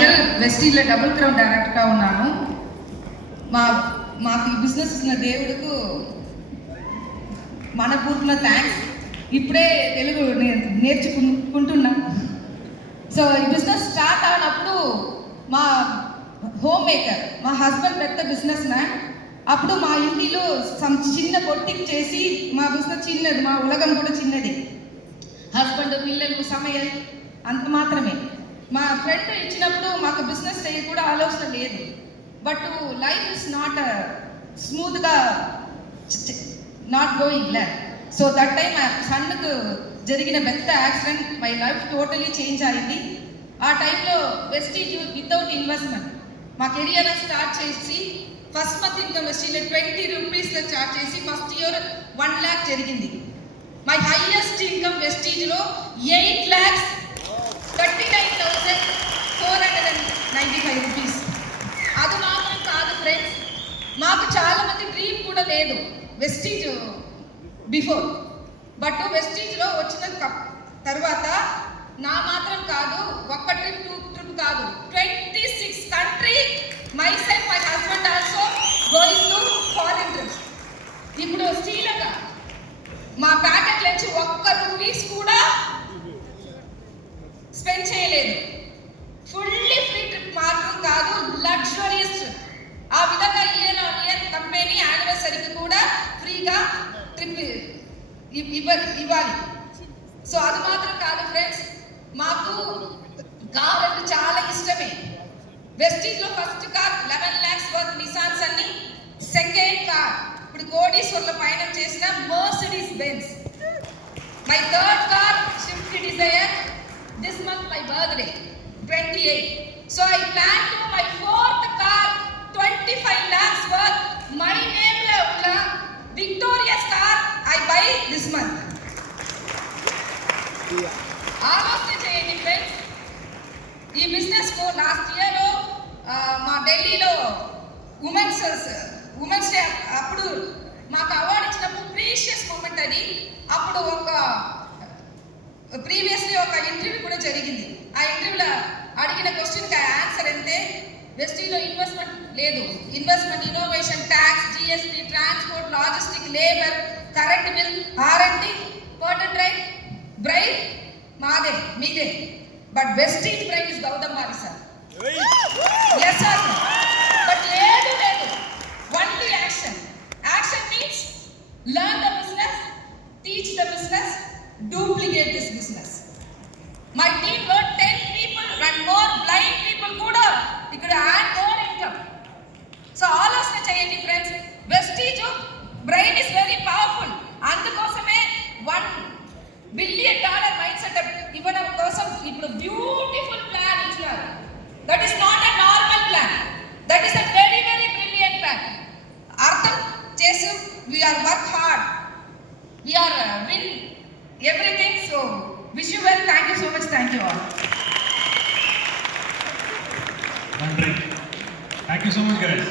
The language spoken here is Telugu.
సైకిల్ వెస్టీజ్లో డబుల్ క్రౌన్ డైరెక్టర్గా ఉన్నాను. మాకు ఈ బిజినెస్ ఇచ్చిన దేవుడికి మనపూర్వక థ్యాంక్స్. ఇప్పుడే తెలుగు నేర్చుకుంటున్నా. సో ఈ బిజినెస్ స్టార్ట్ అయినప్పుడు మా హోమ్ మేకర్, మా హస్బెండ్ పెద్ద బిజినెస్ మ్యాన్. అప్పుడు మా ఇంటిలో చిన్న బొట్టికి చేసి మా బిజినెస్ చిన్నది, మా ఉలగం కూడా చిన్నది. హస్బెండ్, పిల్లలు, సమయం అంత మాత్రమే. మా ఫ్రెండ్ ఇచ్చినప్పుడు మాకు బిజినెస్ కూడా ఆలోచన లేదు. బట్ లైఫ్ ఇస్ నాట్ స్మూత్గా not going like. So that time మా సన్కు జరిగిన పెద్ద accident, my life totally change అయింది. ఆ టైంలో వెస్టీజ్ వితౌట్ ఇన్వెస్ట్మెంట్ మా కెరియర్ స్టార్ట్ చేసి ఫస్ట్ మంత్ ఇన్కమ్ వెస్టీజ్లో 20 రూపీస్లో స్టార్ట్ చేసి ఫస్ట్ ఇయర్ 1 lakh జరిగింది. మై హైయెస్ట్ ఇన్కమ్ వెస్టీజ్లో 8,39,495 రూపీస్. అది మాత్రం కాదు ఫ్రెండ్స్, మాకు చాలా మంది డ్రీమ్ కూడా లేదు వెస్టీజ్ బిఫోర్. బట్ వెస్టీజ్లో వచ్చిన తర్వాత నా మాత్రం కాదు, ఒక్క ట్రిప్ 2 ట్రిప్ కాదు, 26 country my self my husband also going to foreign trips. ఇప్పుడు శ్రీలంక మా ప్యాకెట్ నుంచి ఒక్క రూపీస్ కూడా స్పెండ్ చేయలేదు. ఫుల్లీ ఫ్రీ ట్రిప్ మాత్రం కాదు, లగ్జరియస్ ట్రిప్. ఆ విధంగా ఇయర్ ఆన్ ఇయర్ కంపెనీ యానివర్సరీకి కూడా ఫ్రీగా ట్రిప్ ఇవ్వాలి. సో అది మాత్రం కాదు ఫ్రెండ్స్, మాకు కార్ అంటే చాలా ఇష్టమే. వెస్టీజ్లో first car 11 lakhs worth Nissans అన్ని. సెకండ్ కార్ ఇప్పుడు కోడీశ్వర్ల పయనం చేసిన Mercedes Benz. My third car Swift Dzire. This month my birthday 28. So I plan to my fourth car 25 lakhs worth my name లో ఉన్న victorious car I buy this month. ఆలోచన చేయండి ఫ్రెండ్స్, ఈ బిజినెస్ కు లాస్ట్ ఇయర్ మా ఢిల్లీలో ఉమెన్స్ డే అప్పుడు మాకు అవార్డు ఇచ్చినప్పుడు ప్రీషియస్ మూమెంట్ అది. అప్పుడు ప్రీవియస్లీ ఒక ఇంటర్వ్యూ కూడా జరిగింది. ఆ ఇంటర్వ్యూలో అడిగిన క్వశ్చన్కి ఆన్సర్ అంటే వెస్టీజ్లో ఇన్వెస్ట్మెంట్ లేదు. Investment, innovation, tax, GST, transport, logistic, labour, current bill, R&D, పర్టన్ రైట్, బ్రైవ్ మాదే మీదే. బట్ వెస్టీజ్ బ్రైవ్ is Gautam Mari sir. Yes sir. But లేదు only action. Action means learn the business, teach the business, duplicate this business. My team లో 10 people and more blind people కూడా ఇక్కడ యాడ్ మోర్ ఇన్కమ్. సో ఆలోచన చేయండి friends, Vestige brain is very powerful. అందుకోసమే $1 billion మైండ్ సెటప్ ఇవ్వడం కోసం ఇప్పుడు బ్యూటిఫుల్ ప్లాన్ ఇచ్చినారు. That is not a normal plan, that is a very very brilliant plan. అర్థం చేసి we are work hard, we are win everything. So wish you well. Thank you so much. Thank you all. Thank you so much, guys.